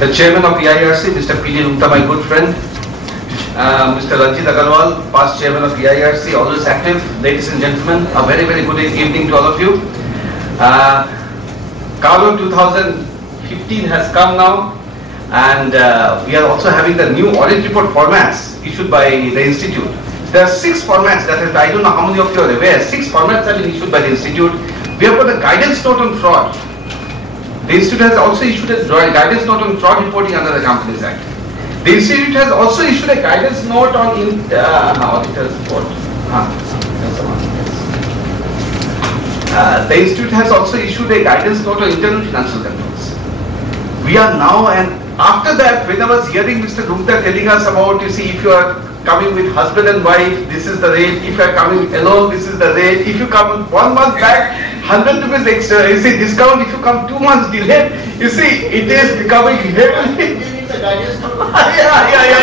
the chairman of EIRC, Mr. P.D. Gupta, my good friend, Mr. Ranjit Agarwal, past chairman of EIRC, always active. Ladies and gentlemen, a very, very good evening to all of you. Carlo 2015 has come now, and we are also having the new audit report formats issued by the Institute. There are 6 formats that I don't know how many of you are aware. 6 formats have been issued by the Institute. We have got a guidance note on fraud. The Institute has also issued a guidance note on fraud reporting under the Companies Act. The Institute has also issued a guidance note on auditor's report. The Institute has also issued a guidance note on internal financial controls. We are now, and after that, when I was hearing Mr. Gupta telling us about, you see, if you are coming with husband and wife, this is the rate. If you are coming alone, this is the rate. If you come 1 month back, 100 rupees extra, you see, discount. If you come 2 months delayed, you see, it is becoming heavily. Yeah,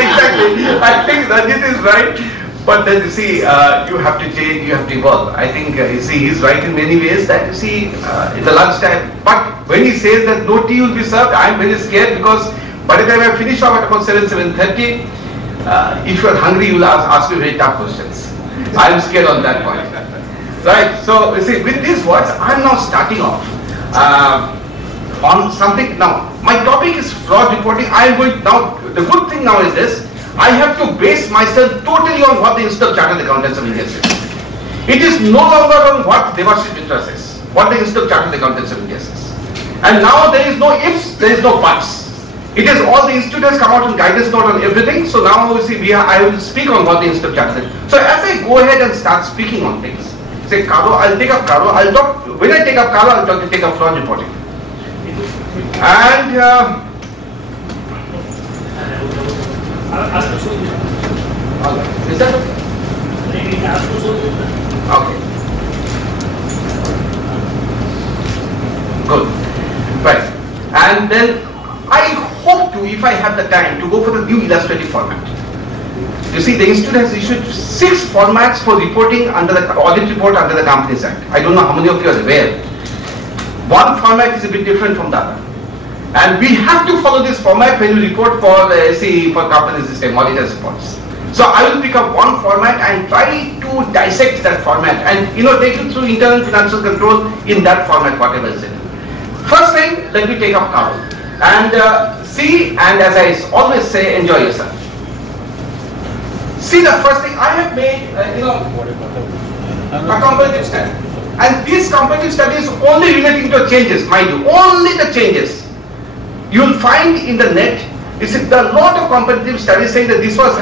exactly. I think Ranjit is right. But then you see, you have to change, you have to evolve. I think, you see, he's right in many ways that, you see, in the lunchtime. But when he says that no tea will be served, I'm very scared, because by the time I finish off at about 7:30, if you're hungry, you'll ask me very tough questions. I'm scared on that point. Right, so you see, with these words, I'm now starting off on something. Now, my topic is fraud reporting. I'm going, now, the good thing now is this, I have to base myself totally on what the Institute of Chartered Accountants of India says. It is no longer on what Debashis Mitra says, what the Institute of Chartered Accountants of India says. And now there is no ifs, there is no buts. It is all the Institute has come out with guidance note on everything. So now you see, I will speak on what the Institute of Chartered. So as I go ahead and start speaking on things, say Carlo, I'll take up Carlo, I'll talk, when I take up Carlo, I'll take up fraud reporting. And is that okay? Good. Right. And then I hope to, if I have the time, to go for the new illustrative format. You see, the Institute has issued 6 formats for reporting under the audit report under the Companies Act. I don't know how many of you are aware. One format is a bit different from the other. And we have to follow this format when you report for the for companies system, auditors reports. So I will pick up one format and try to dissect that format and take you through internal financial control in that format, whatever is it. First thing, let me take up Carlo. And see, and as I always say, enjoy yourself. See, the first thing I have made, a comparative study. And this comparative study is only relating to changes, mind you, only the changes. You will find in the net, a lot of comparative studies saying that this was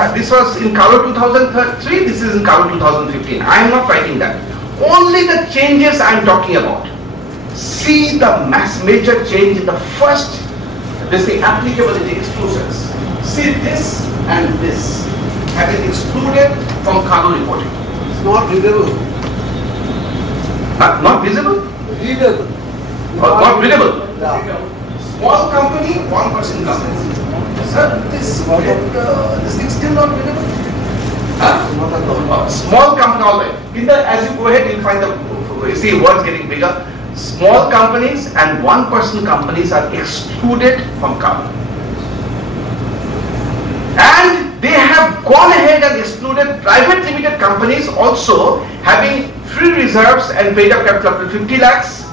in Carlo 2003, this is in Carlo 2015. I am not writing that. Only the changes I am talking about. See the major change in the first, this the applicability exclusions. See this and this have been excluded from Carlo reporting. It's not readable. Not visible? Readable. Not readable? Yeah. Small company, 1% company. Sir, this thing still not readable? Small company, all right. As you go ahead, you'll find you see words getting bigger. Small companies and 1% companies are excluded from Carlo. And they have gone ahead and excluded private limited companies also having free reserves and paid up capital up to 50 lakhs,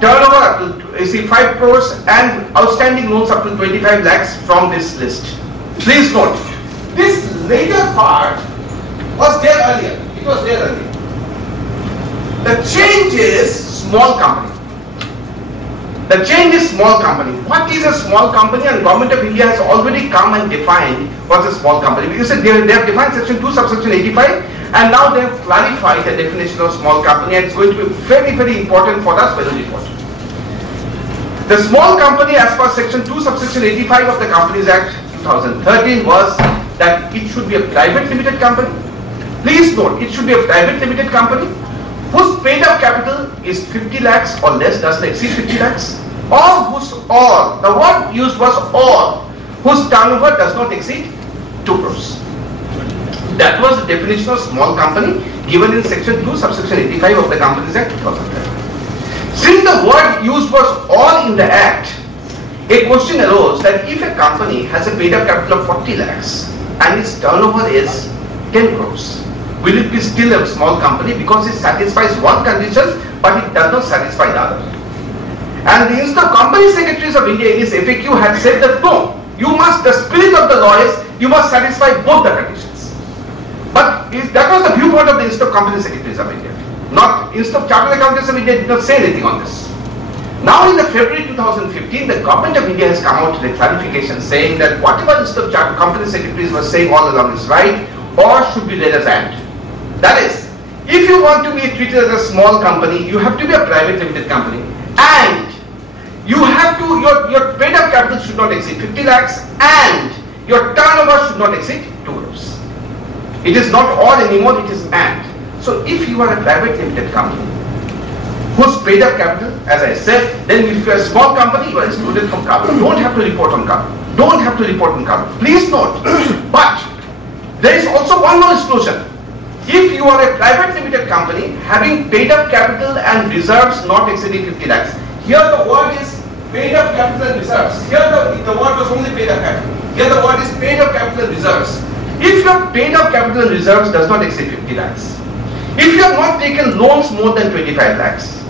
turnover up to 5 crores and outstanding loans up to 25 lakhs from this list. Please note, this later part was there earlier. It was there earlier. The change is small company. The change is small company. What is a small company? And Government of India has already come and defined what's a small company. Because they have defined section 2 subsection 85 and now they have clarified the definition of small company, and it's going to be very, very important for us when we report. The small company as per section 2 subsection 85 of the Companies Act 2013 was that it should be a private limited company. Please note, it should be a private limited company whose paid up capital is 50 lakhs or less, doesn't exceed 50 lakhs, or the word used was or, whose turnover does not exceed 2 crores. That was the definition of small company given in section 2 subsection 85 of the Companies Act 2013. Since the word used was all in the Act, a question arose that if a company has a paid up capital of 40 lakhs and its turnover is 10 crores, will it be still a small company because it satisfies one condition but it does not satisfy the other? And the Institute of Company Secretaries of India in its FAQ had said that no, you must, the spirit of the law is you must satisfy both the conditions. But that was the viewpoint of the Institute of Company Secretaries of India. Not Institute of Chartered Accountants of India did not say anything on this. Now in the February 2015, the government of India has come out with a clarification saying that whatever the Institute of Chartered Company Secretaries were saying all along is right or should be read as and. That is, if you want to be treated as a small company, you have to be a private limited company and you have to, your paid up capital should not exceed 50 lakhs and your turnover should not exceed 2 crores. It is not or anymore, it is and. So if you are a private limited company whose paid up capital, as I said, then if you are a small company, you are excluded from carbon. Don't have to report on carbon. Don't have to report on carbon. Please note. But there is also one more exclusion. If you are a private limited company having paid up capital and reserves not exceeding 50 lakhs, here the word is paid up capital and reserves. Here the word was only paid up capital. Here the word is paid up capital and reserves. If your paid up capital and reserves does not exceed 50 lakhs, if you have not taken loans more than 25 lakhs,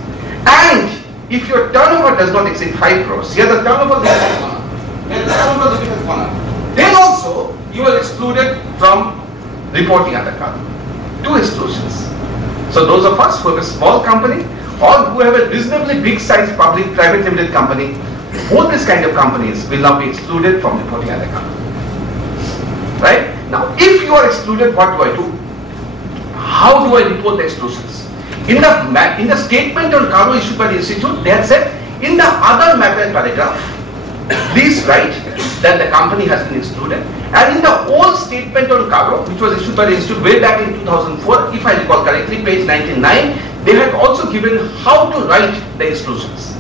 and if your turnover does not exceed 5 crores, here the turnover limit has gone up. Here the turnover limit has gone up. Then also you are excluded from reporting under carbon. 2 exclusions. So those of us who have a small company or who have a reasonably big size public private limited company, both these kind of companies will now be excluded from reporting under carbon. Right? Now if you are excluded, what do I do? How do I report the exclusions? In the statement on cargo issued by the institute, they had said in the other matter paragraph, please write that the company has been excluded. And in the old statement on cargo, which was issued by the institute way back in 2004, if I recall correctly, page 99, they had also given how to write the exclusions.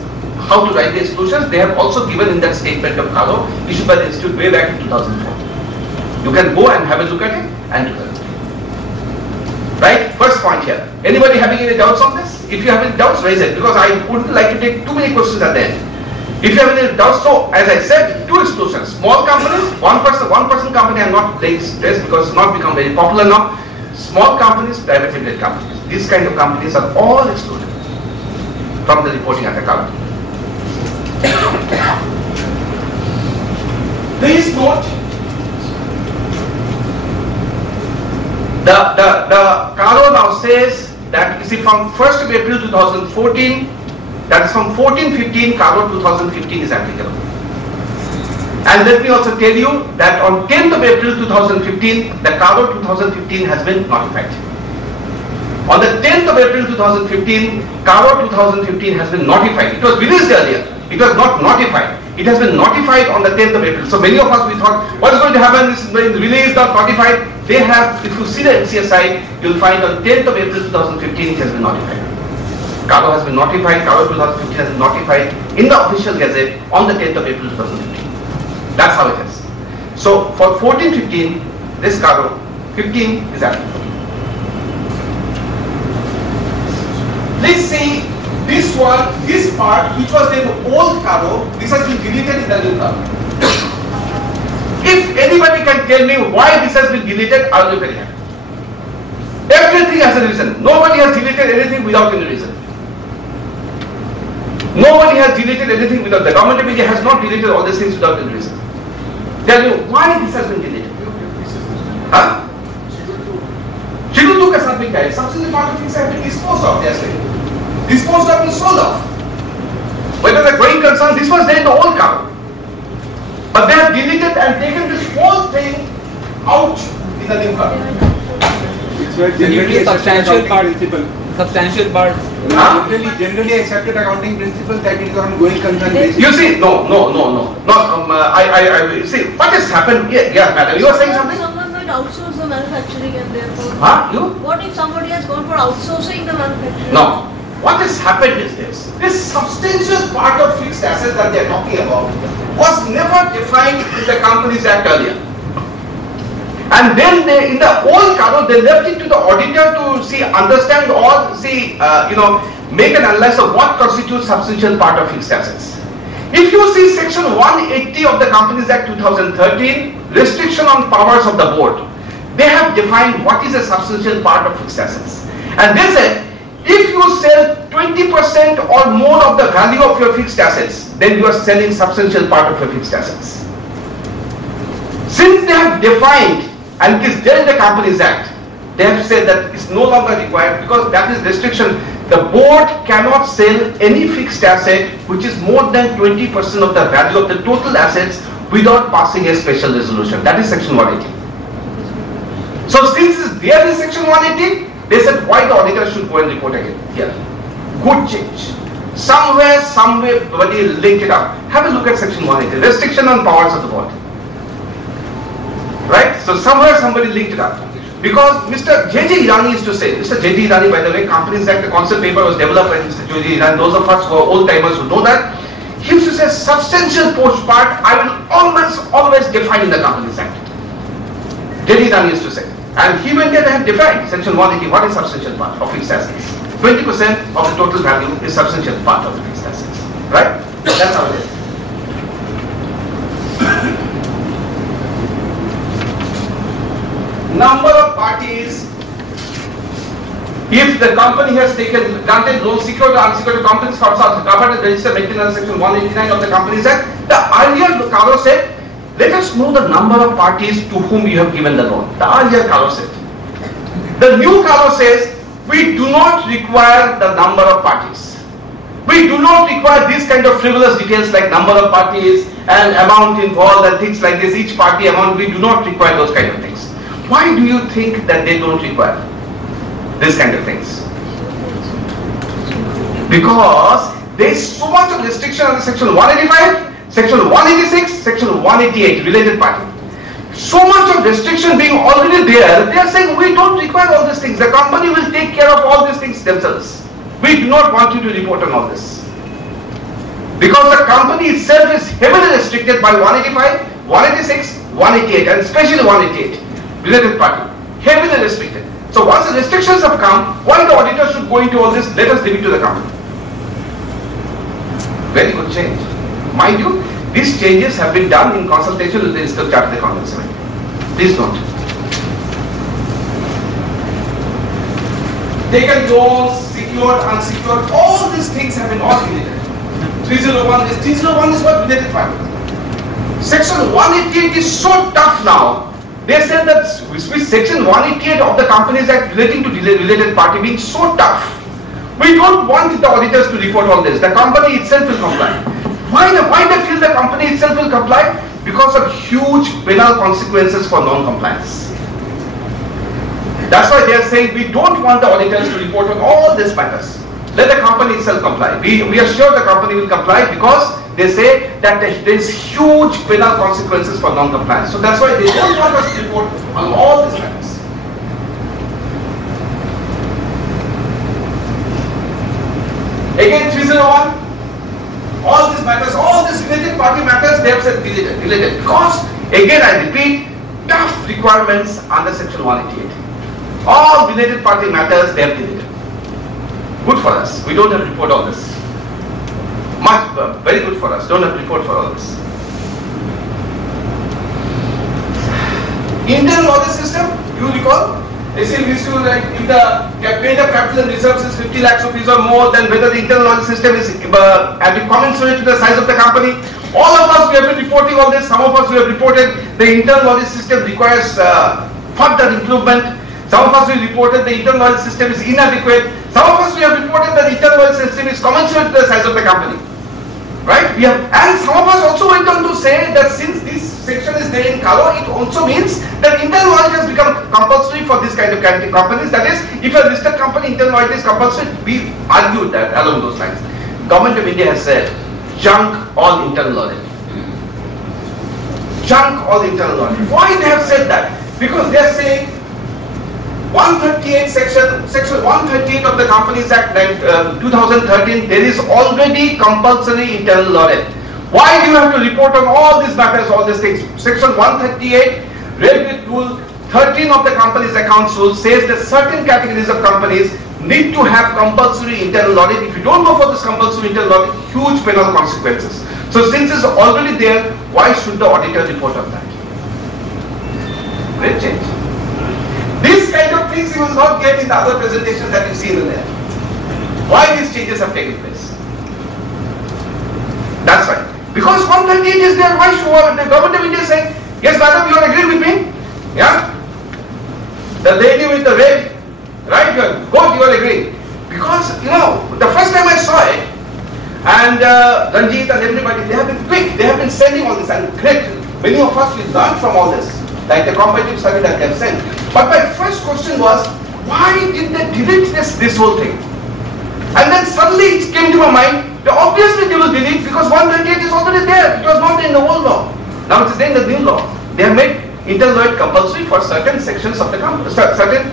How to write the exclusions, they have also given in that statement of cargo issued by the institute way back in 2004. You can go and have a look at it and do that. Right? First point here. Anybody having any doubts on this? If you have any doubts, raise it, because I wouldn't like to take too many questions at the end. If you have any doubts, so as I said, 2 exclusions. Small companies, one person company, I'm not laying stress because it's not become very popular now. Small companies, private limited companies. These kind of companies are all excluded from the reporting under carbon. Please note, the Caro now says that you see from 1st of April 2014, that is from 14-15, Caro 2015 is applicable. And let me also tell you that on 10th of April 2015, the Caro 2015 has been notified. On the 10th of April 2015, Caro 2015 has been notified. It was released earlier. It was not notified. It has been notified on the 10th of April. So many of us, we thought, what is going to happen? This is released, not notified. They have, if you see the MCS site, you will find on 10th of April 2015, it has been notified. Caro has been notified, Caro 2015 has been notified in the official gazette on the 10th of April 2015. That's how it is. So for 14-15, this Caro 15 is applicable. Please see this one, this part which was in the old Caro, this has been deleted in the new Caro. If anybody can tell me why this has been deleted, I will be very happy. Everything has a reason. Nobody has deleted anything without any reason. Nobody has deleted anything without, the government of India has not deleted all these things without any reason. Tell me why this has been deleted. Huh? Schedule 2 has not been carried. Subsidiary part of things have been disposed of, they are saying. Disposed of and sold off. Whether the going concern, this was there in the old Caro. But they have deleted and taken this whole thing out in the new Caro. Generally substantial part. Substantial part. Generally accepted accounting principle that it is on going concern basis. You see, no. I see what has happened. Yeah, madam, you are saying something? Someone might outsource the manufacturing and therefore. Huh? You? What if somebody has gone for outsourcing the manufacturing? No. What has happened is this. This substantial part of fixed assets that they are talking about was never defined in the Companies Act earlier. And then they, in the old Caro, they left it to the auditor to see, understand or see, make an analysis of what constitutes substantial part of fixed assets. If you see section 180 of the Companies Act 2013, restriction on powers of the board, they have defined what is a substantial part of fixed assets. And they said, if you sell 20% or more of the value of your fixed assets, then you are selling substantial part of your fixed assets. Since they have defined, and it is there in the Companies Act, they have said that it's no longer required because that is restriction. The board cannot sell any fixed asset which is more than 20% of the value of the total assets without passing a special resolution. That is section 180. So since it's there in section 180, they said why the auditor should go and report again here. Good change. Somewhere, somebody linked it up. Have a look at section 180, restriction on powers of the board. Right? So somewhere somebody linked it up. Because Mr. J.J. Irani used to say, Mr. J.J. Irani, by the way, Companies Act, the concept paper was developed by Mr. J.J. Irani. Those of us who are old timers who know that, he used to say, substantial part I will always define in the Companies Act. J.J. Irani used to say. And he went there and defined section 180, what is substantial part of fixed assets? 20% of the total value is substantial part of the fixed assets. Right? That's how it is. Number of parties, if the company has granted loan secured or unsecured companies from South covered and registered maintained under section 189 of the Companies Act, the earlier Carlo said, let us know the number of parties to whom you have given the loan. The earlier Carlo said. The new Carlo says, we do not require the number of parties. We do not require these kind of frivolous details like number of parties and amount involved and things like this, each party amount. We do not require those kind of things. Why do you think that they don't require this kind of things? Because there is so much of restriction under section 185, section 186, section 188, related party. So much of restriction being already there, they are saying we don't require all these things. The company will take care of all these things themselves. We do not want you to report on all this. Because the company itself is heavily restricted by 185, 186, 188, and especially 188. Related party, heavily restricted. So once the restrictions have come, why the auditor should go into all this? Let us leave it to the company. Very good change. Mind you, these changes have been done in consultation with the Institute of Chartered Accountants. Please note. Taken loans, secured, unsecured, all these things have been all related. 301 is what related party. Section 188 is so tough now. They said that with section 188 of the Companies Act relating to related party being so tough, we don't want the auditors to report all this. The company itself will comply. Why they feel the company itself will comply? Because of huge penal consequences for non-compliance. That's why they are saying we don't want the auditors to report on all these matters. Let the company itself comply. We are sure the company will comply because they say that there is huge penal consequences for non-compliance. So that's why they don't want us to report on all these matters. Again, 301, all these matters, all these related party matters, they have said related. Because, again I repeat, tough requirements under section 188. All related party matters, they have deleted. Good for us. We don't have to report all this. Much very good for us. Don't have to report for all this. Internal audit system, you recall? They say we used to like if the paid up capital and reserves is 50 lakhs rupees or more, then whether the internal audit system is commensurate to the size of the company. All of us we have been reporting all this. Some of us we have reported the internal audit system requires further improvement. Some of us we reported the internal audit system is inadequate. Some of us we have reported that the internal audit system is commensurate to the size of the company. Right? And some of us also went on to say that since this section is there in color, it also means that internal audit has become compulsory for this kind of companies. That is, if a listed company internal audit is compulsory, we argued that along those lines. Government of India has said, junk all internal audit. Junk all internal audit. Why they have said that? Because they are saying 138 section 138 of the Companies Act 2013, there is already compulsory internal audit. Why do you have to report on all these matters, all these things? Section 138, Regulatory Rule 13 of the Companies Accounts Rule says that certain categories of companies need to have compulsory internal audit. If you don't go for this compulsory internal audit, huge penal consequences. So So since it's already there, why should the auditor report on that? Great change. These kind of things you will not get in the other presentations that you see in there. Why these changes have taken place? That's right. Because 138 is there, why should the government of India say, yes madam, you agree with me? Yeah? The lady with the red, right? Good, you are agreeing. Because, you know, the first time I saw it, and Ranjit and everybody, they have been quick, they have been sending all this, and great. Many of us, we learned from all this, like the comparative study that they have sent. But my first question was, why did they delete this whole thing? And then suddenly it came to my mind, that obviously they will delete because 138 is already there. It was not in the old law. Now it is there in the new law. They have made internal audit compulsory for certain sections of the company, certain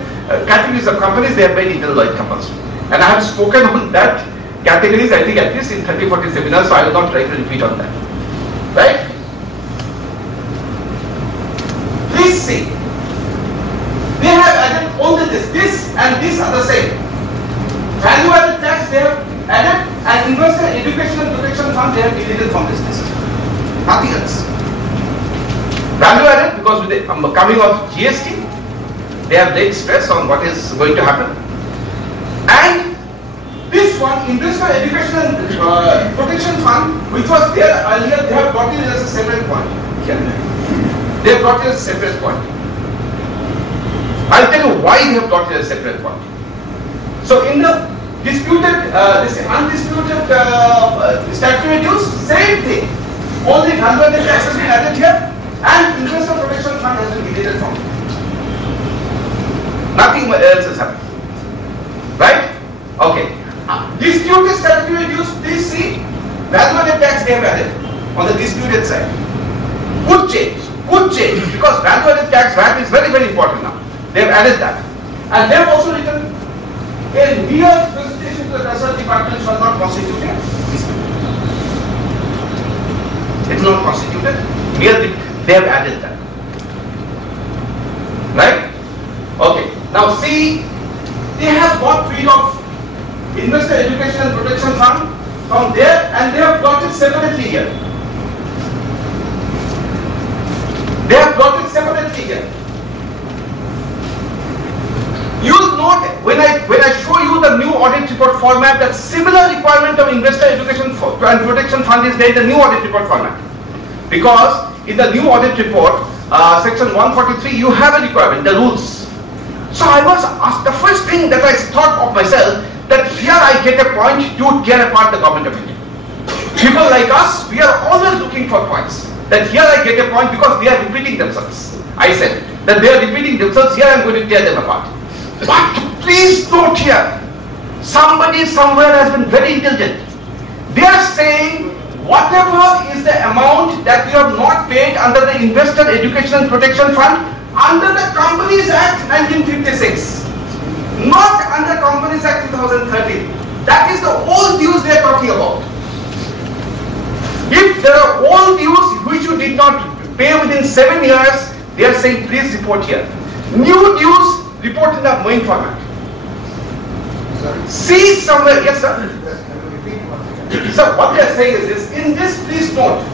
categories of companies, they have made internal audit compulsory. And I have spoken on that categories, I think at least in 30-40 seminars, so I will not try to repeat on that. Right? Please see. They have added only this and this are the same. Value added tax they have added, and investor education and protection fund they have deleted from this list. Nothing else. Value added because with the coming of GST, they have laid stress on what is going to happen. And this one, investor education and protection fund, which was there earlier, they have brought it as a separate point. They have brought it as a separate point. I'll tell you why they have brought it as a separate point. So in the disputed, this undisputed statutory dues, same thing. Only value-added tax has been added here, and investor protection fund has been deleted from it. Nothing else has happened. Right? Okay. Disputed statutory dues, please see, value-added tax they have added on the disputed side. Good change, because value-added tax VAT is very, very important now. They have added that. And they have also written, a mere presentation to the Research Department shall not constitute a dispute. It is not constituted, merely they have added that. Right? Okay. Now see, they have got rid of Investor Education and Protection Fund from there, and they have got it separately here. They have got it separately here. You will note when I show you the new audit report format, that similar requirement of Investor Education and Protection Fund is there in the new audit report format. Because in the new audit report, section 143, you have a requirement, the rules. So I was asked, the first thing that I thought of myself, that here I get a point to tear apart the government of India. People like us, we are always looking for points. That here I get a point because they are repeating themselves. I said that they are repeating themselves, here I am going to tear them apart. But please note here, somebody somewhere has been very intelligent. They are saying whatever is the amount that you have not paid under the Investor Education and Protection Fund under the Companies Act 1956, not under Companies Act 2013. That is the old dues they are talking about. If there are old dues which you did not pay within 7 years, they are saying please report here. New dues, report in the main format. See somewhere, yes sir? So what they are saying is this, in this please note,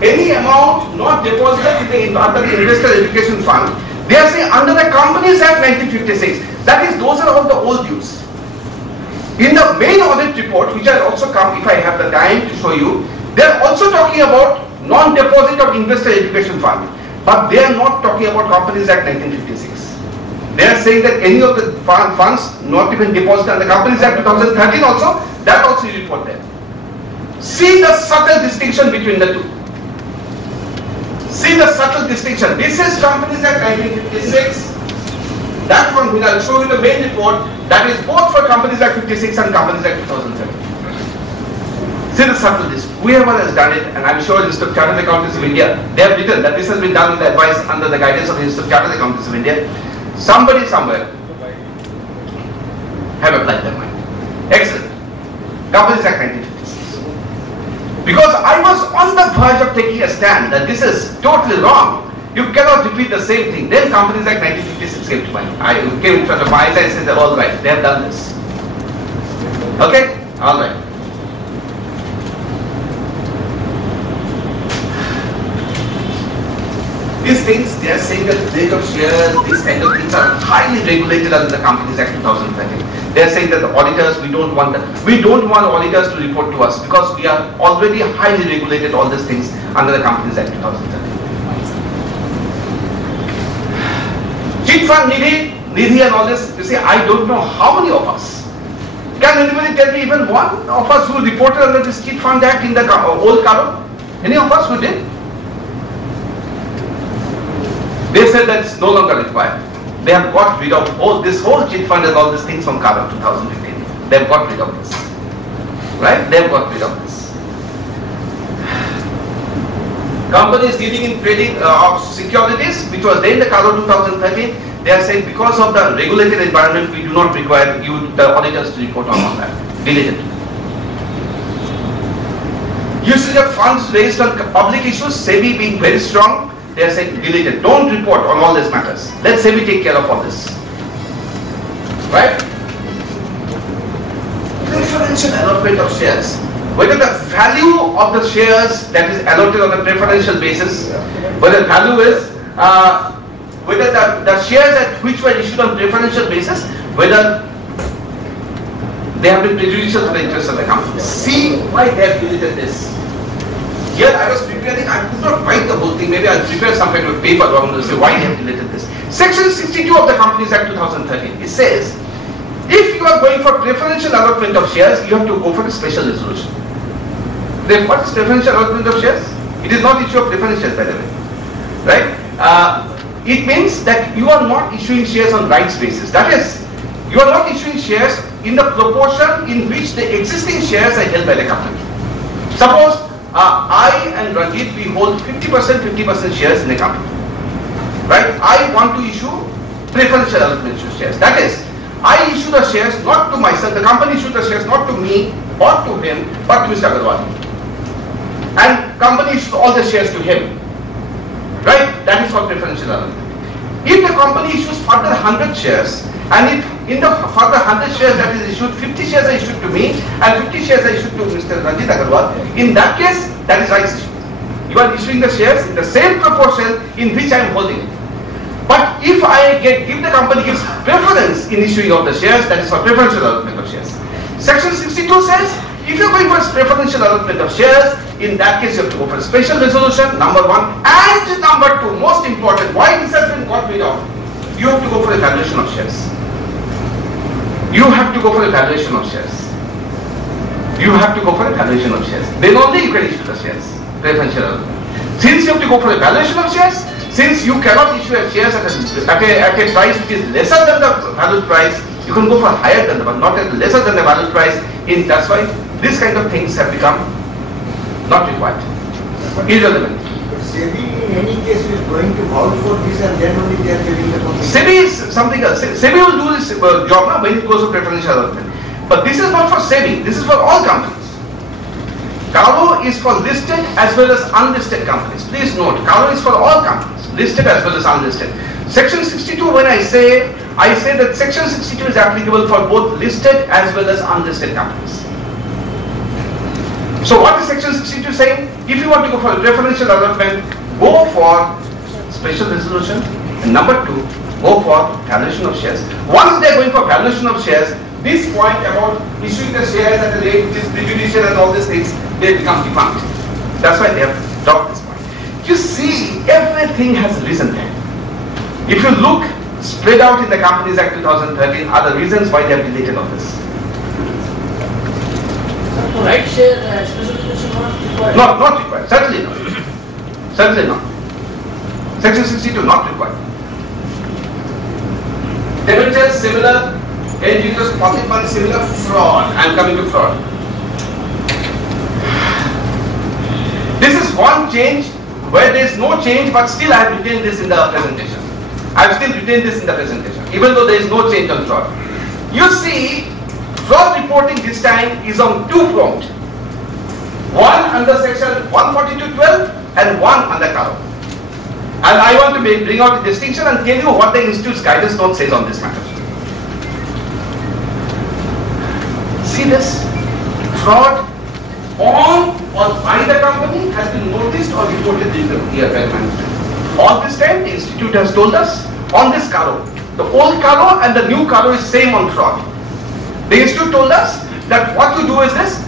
any amount not deposited under the Investor Education Fund, they are saying under the Companies Act 1956, that is, those are all the old dues. In the main audit report, which I also come, if I have the time to show you, they are also talking about non-deposit of Investor Education Fund, but they are not talking about Companies Act 1956. They are saying that any of the funds not even deposited under Companies Act 2013 also, that also you report there. See the subtle distinction between the two. See the subtle distinction. This is Companies Act 1956. That one, when I will show you the main report, that is both for Companies Act 56 and Companies Act 2013. See the subtle distinction. Whoever has done it, and I am sure Institute of Chartered Accountants of India, they have written that this has been done with the advice under the guidance of the Institute of Chartered Accountants of India. Somebody somewhere have applied their mind. Excellent. Companies Act 1956. Because I was on the verge of taking a stand that this is totally wrong. You cannot repeat the same thing. Then Companies Act 1956 came to mind. I came in front of my eyes and said, all right, they have done this. Okay? All right. These things, they are saying that break of shares, these kind of things are highly regulated under the Companies Act 2013. They are saying that the auditors, we don't want auditors to report to us because we are already highly regulated all these things under the Companies Act 2013. Cheat fund, Nidhi and all this, you see, I don't know how many of us. Can anybody tell me even one of us who reported under this Cheat Fund Act in the old Karo? Any of us who did? They said that it's no longer required. They have got rid of this whole cheat fund and all these things from Karo 2015. They have got rid of this. Right? They have got rid of this. Companies dealing in trading of securities, which was there in the Karo 2013, they are saying because of the regulated environment, we do not require the auditors to report on that. Deleted. Usage of funds raised on public issues, SEBI being very strong, they are saying deleted. Don't report on all these matters. Let SEBI take care of all this. Right? Preferential allotment of shares. Whether the value of the shares that is allotted on a preferential basis, whether value is, whether the shares at which were issued on preferential basis, whether they have been prejudicial to the interests of the company. See why they have deleted this. Here I was preparing, I could not write the whole thing, maybe I'll prepare some kind of paper where I'm going to say why they have deleted this. Section 62 of the Companies Act 2013, it says, if you are going for preferential allotment of shares, you have to go for a special resolution. What is preferential allotment of shares? It is not issue of preferential, by the way. Right? It means that you are not issuing shares on rights basis. That is, you are not issuing shares in the proportion in which the existing shares are held by the company. Suppose I and Ranjit, we hold 50% shares in the company. Right? I want to issue preferential allotment of shares. That is, I issue the shares not to myself, the company issued the shares not to me or to him, but to Mr. Agarwal. And company issued all the shares to him. Right? That is called preferential allotment. If the company issues further 100 shares, and if in the further 100 shares that is issued, 50 shares are issued to me, and 50 shares are issued to Mr. Ranjit Agarwal, in that case, that is rights issue. You are issuing the shares in the same proportion in which I am holding it. But if if the company gives preference in issuing of the shares, that is for preferential allotment of shares. Section 62 says, if you are going for preferential allotment of shares, in that case you have to go for a special resolution, number one. And number two, most important, why this has been got rid of? You have to go for a valuation of shares. You have to go for a valuation of shares. You have to go for a valuation of shares. Then only you can issue the shares. Preferential allotment. Since you have to go for a valuation of shares, since you cannot issue shares at a price which is lesser than the valued price, you can go for higher than the, but not at lesser than the valued price. That's why this kind of things have become not required, irrelevant. But SEBI in any case is going to vouch for this and then only they are giving the company. SEBI is something else. SEBI will do this job now when it goes to preferential allotment. But this is not for SEBI, this is for all companies. Karo is for listed as well as unlisted companies. Please note, Karo is for all companies, listed as well as unlisted. Section 62, when I say that Section 62 is applicable for both listed as well as unlisted companies. So what is Section 62 saying? If you want to go for a preferential allotment, go for special resolution. And number two, go for valuation of shares. Once they are going for valuation of shares, this point about issuing the shares at a rate which is prejudicial and all these things, they become defunct. That's why they have dropped this point. You see, everything has risen there. If you look spread out in the Companies Act 2013 are the reasons why they have deleted all this. Right share special resolution not required. Not required. Certainly not. Certainly not. Section 62 not required. Debentures similar, end users pocket money similar, fraud. I am coming to fraud. This is one change where there is no change, but still I have retained this in the presentation. I have still retained this in the presentation, even though there is no change on fraud. You see, fraud reporting this time is on two fronts. One under section 142(12) and one under Karo. And I want to bring out the distinction and tell you what the Institute's guidance note says on this matter. See this? Fraud on or by the company has been noticed or reported during the year by management. All this time the institute has told us on this Caro, the old Caro and the new Caro is same on fraud. The institute told us that what to do is this,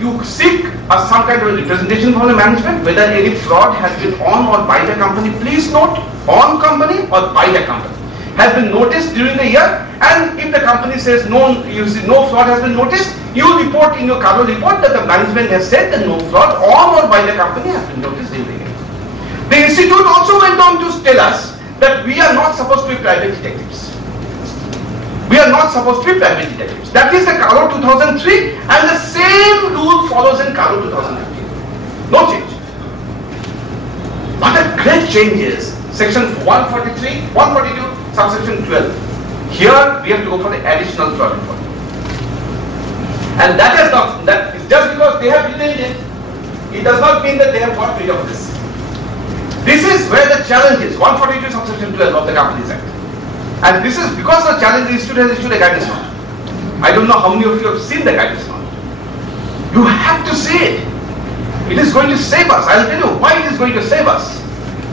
you seek some kind of representation from the management whether any fraud has been on or by the company. Please note, on company or by the company has been noticed during the year, and if the company says no, you see no fraud has been noticed, you report in your Caro report that the management has said that no fraud on or by the company has been noticed during the year. The institute also went on to tell us that we are not supposed to be private detectives. We are not supposed to be private detectives. That is the Caro 2003, and the same rule follows in Caro 2015. No change. But a great change is section 143, 142, subsection 12. Here we have to go for the additional fraud report. And that has not, that is just because they have retained it, it does not mean that they have got rid of this. This is where the challenge is, 142 subsection 12 of the Companies Act. And this is because the challenge the institute has issued a guidance note. I don't know how many of you have seen the guidance note. You have to see it. It is going to save us. I will tell you why it is going to save us.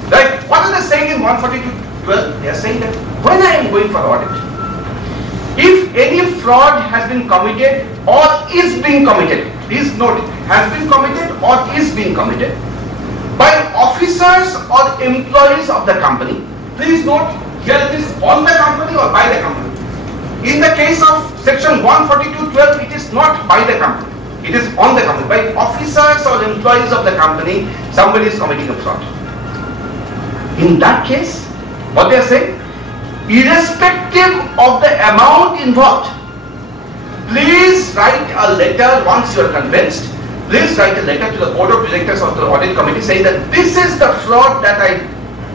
Right? What are they saying in 142.12? They are saying that when I am going for audit, if any fraud has been committed or is being committed, please note, has been committed or is being committed by officers or employees of the company, please note, here it is on the company or by the company. In the case of section 142.12, it is not by the company. It is on the company. By officers or employees of the company, somebody is committing a fraud. In that case, what they are saying, irrespective of the amount involved, please write a letter once you are convinced. Please write a letter to the board of directors of the audit committee saying that this is the fraud that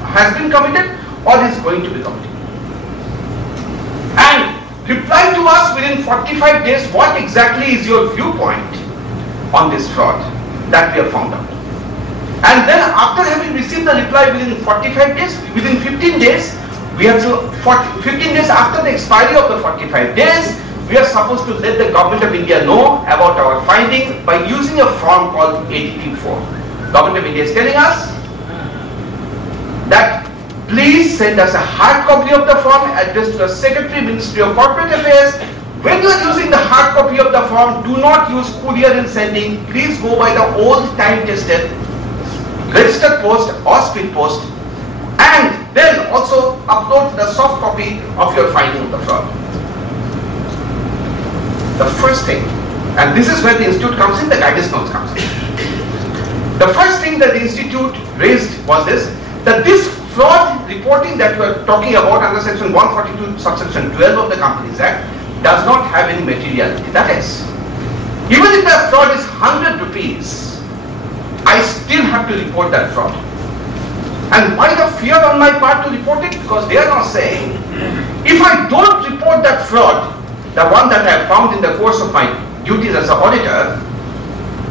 has been committed or is going to be committed. And reply to us within 45 days what exactly is your viewpoint on this fraud that we have found out. And then after having received the reply within 45 days, within 15 days, we have to, 15 days after the expiry of the 45 days, we are supposed to let the Government of India know about our finding by using a form called ADP4. Government of India is telling us that please send us a hard copy of the form addressed to the Secretary, Ministry of Corporate Affairs. When you are using the hard copy of the form, do not use courier in sending. Please go by the old time tested registered post or speed post, and then also upload the soft copy of your finding of the fraud. The first thing, and this is where the institute comes in, the guidance notes comes in. The first thing that the institute raised was this, that this fraud reporting that we are talking about under section 142 subsection 12 of the Companies Act does not have any materiality. That is, even if the fraud is 100 rupees, I still have to report that fraud. And why the fear on my part to report it? Because they are now saying, if I don't report that fraud, the one that I have found in the course of my duties as an auditor,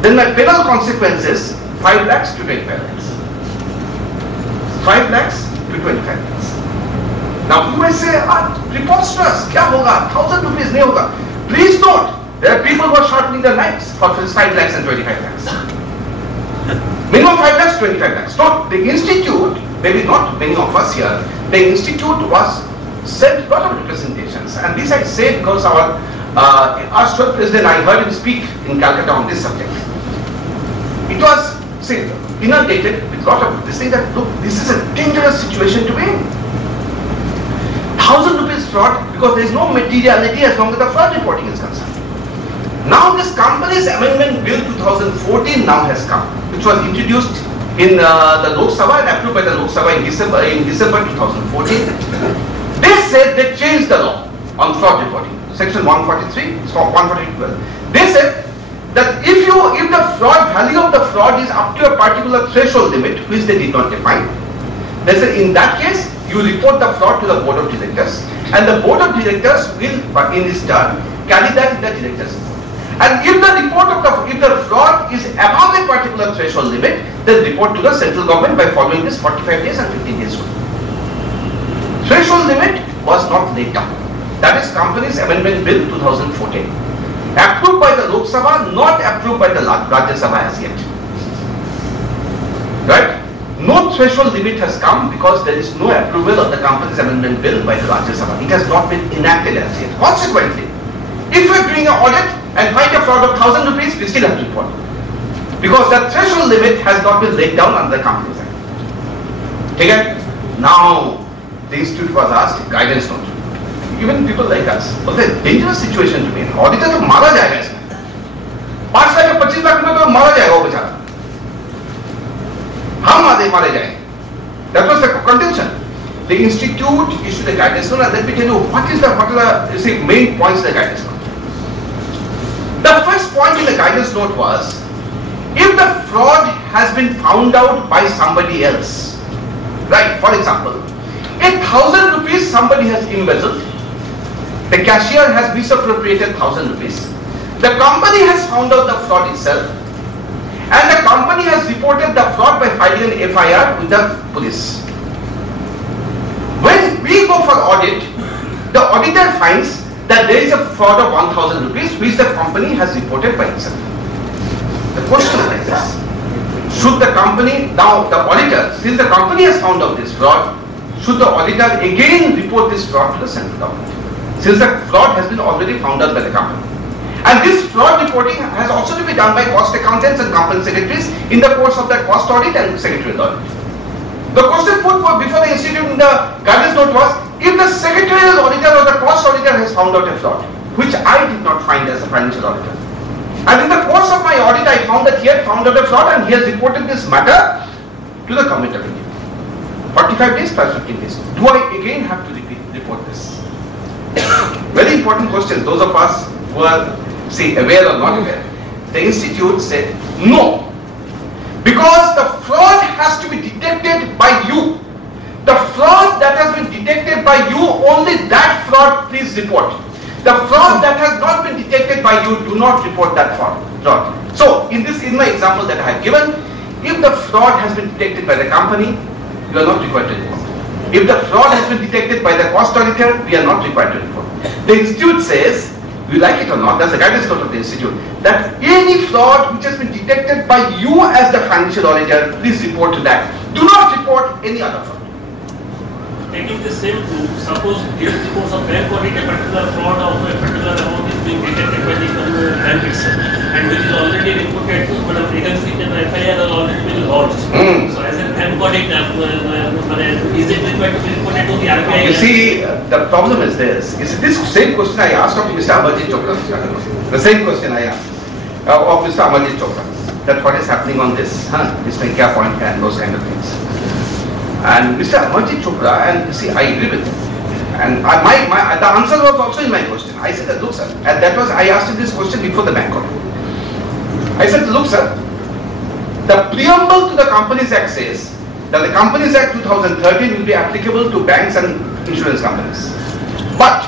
then my penal consequence is 5 lakhs to 25 lakhs. 5 lakhs to 25 lakhs. Now you may say, preposterous, kya hoga, 1,000 rupees nahi hoga. Please note, there are people who are sharpening their knives for 5 lakhs and 25 lakhs. Minimum 5 lakhs, 25 lakhs. Not the institute, maybe not many of us here, the institute was sent a lot of representations, and this I say because our state president, I heard him speak in Calcutta on this subject. It was inundated with a lot of this thing that, look, this is a dangerous situation to be in. 1,000 rupees fraud because there is no materiality as long as the fraud reporting is concerned. Now this Companies Amendment Bill 2014 now has come, which was introduced in the Lok Sabha and approved by the Lok Sabha in December 2014. They said they changed the law on fraud reporting. Section 143, from 142. They said that if the fraud value of the fraud is up to a particular threshold limit, which they did not define, they said in that case you report the fraud to the board of directors, and the board of directors will, in its turn, carry that in the directors report. And if the fraud is above a particular threshold limit, then report to the central government by following this 45 days and 15 days rule. Threshold limit was not laid down. That is Companies Amendment Bill 2014. Approved by the Lok Sabha, not approved by the Rajya Sabha as yet. Right? No no threshold limit has come because there is no approval of the Companies Amendment Bill by the Rajya Sabha. It has not been enacted as yet. Consequently, if we are doing an audit and find a fraud of 1,000 rupees, we still have to report. Because the threshold limit has not been laid down under the Companies Act. Okay? Now, the institute was asked guidance note. Even people like us, but it's a dangerous situation to be in. Auditor to mara jayega isme. 5 lakh or 25 lakh mein to mara jayega wo bechara. Hum mare jayenge. That was the contention. The institute issued the guidance note, and let me tell you what is the main points of the guidance note. The first point in the guidance note was, if the fraud has been found out by somebody else, right? For example, 1,000 rupees somebody has embezzled, the cashier has misappropriated 1,000 rupees, the company has found out the fraud itself, and the company has reported the fraud by filing an FIR with the police. When we go for audit, the auditor finds that there is a fraud of 1,000 rupees which the company has reported by itself. The question is this: should the company, now the auditor, since the company has found out this fraud, should the auditor again report this fraud to the central government, since the fraud has been already found out by the company? And this fraud reporting has also to be done by cost accountants and company secretaries in the course of the cost audit and secretarial audit. The question put before the institute in the guidance note was, if the secretarial auditor or the cost auditor has found out a fraud, which I did not find as a financial auditor, and in the course of my audit I found that he had found out a fraud and he has reported this matter to the Government of India. 45 days plus 15 days. Do I again have to report this? Very important question. Those of us who are, aware or not aware. The institute said no. Because the fraud has to be detected by you. The fraud that has been detected by you, only that fraud please report. The fraud that has not been detected by you, do not report that fraud. So, in my example that I have given, if the fraud has been detected by the company, you are not required to report. If the fraud has been detected by the cost auditor, we are not required to report. The institute says, we like it or not, that's the guidance note of the institute, that any fraud which has been detected by you as the financial auditor, please report to that. Do not report any other fraud. Taking the same proof, suppose during the course of bank audit a particular fraud of a particular amount is being detected by the bank itself, and which is already reported, but against it an FIR has already been lodged. So as a bank audit, is it required to be reported to the RBI? You see, the problem is this. This same question I asked of Mr. Amarjit Chopra. The same question I asked of Mr. Amarjit Chopra. That what is happening on this, this kya point and those kind of things. And Mr. Amarjit Chopra, and you see, I agree with him. And the answer was also in my question. I said that, look sir, and that was, I asked him this question before the bank audit. I said, look sir, the preamble to the Companies Act says that the Companies Act 2013 will be applicable to banks and insurance companies. But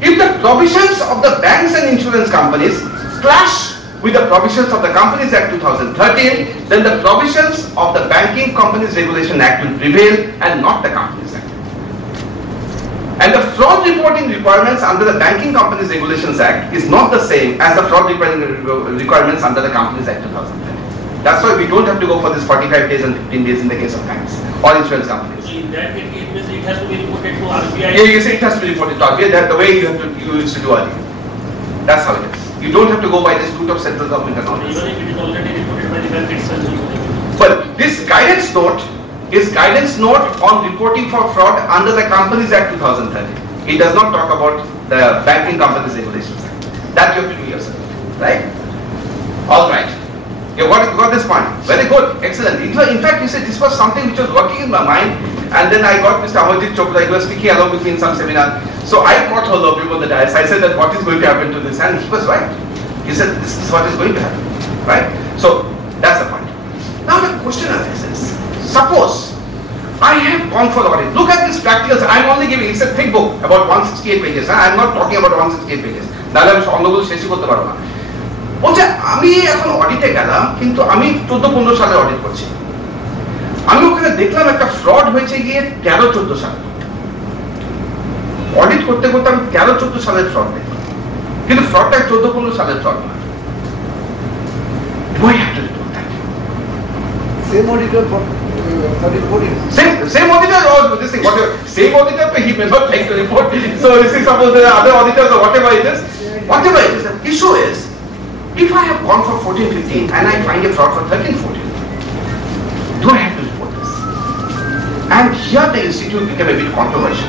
if the provisions of the banks and insurance companies clash with the provisions of the Companies Act 2013, then the provisions of the Banking Companies Regulation Act will prevail and not the Companies Act. And the fraud reporting requirements under the Banking Companies Regulations Act is not the same as the fraud requirements under the Companies Act 2013. That's why we don't have to go for this 45 days and 15 days in the case of banks or insurance companies. In that case, it has to be reported to RBI. Yeah, you say it has to be reported to RBI. That's the way you used to do earlier. That's how it is. You don't have to go by this route of central government and all this. Even if it is already reported by the bank itself. But this guidance note is guidance note on reporting for fraud under the Companies Act 2013. It does not talk about the Banking Companies Regulations Act. That you have to do yourself, right? All right. You got this point. Very good. Excellent. In fact, you said this was something which was working in my mind, and then I got Mr. Amarjit Chopra. He was speaking along with me in some seminar. So I got hold of him on the dais. I said that what is going to happen to this, and he was right. He said this is what is going to happen, right? So that's the point. Now the question arises: suppose I have gone for audit. Look at this practicals. I'm only giving. It's a thick book about 168 pages. I'm not talking about 168 pages. Nala I'm ongoing শেষই করতে পারবো না। বলছে আমি এখন অডিটে গেলাম, কিন্তু আমি 14-15 সালে অডিট করছি। আমি ওখানে দেখলাম একটা ফ্রড হয়েছে গিয়ে 13-14 সালে। অডিট করতে করতে আমি 13-14 সালের ফ্রড দেখলাম, কিন্তু ফ্রডটা 14-15 সালের ফ্রড না। Do I have to report that? Same auditor for Same auditor or this thing, whatever. Same auditor, he may not like to report. So you see, suppose there are other auditors or whatever it is. Whatever it is, the issue is, if I have gone for 14-15 and I find a fraud for 13-14, do I have to report this? And here the institute became a bit controversial.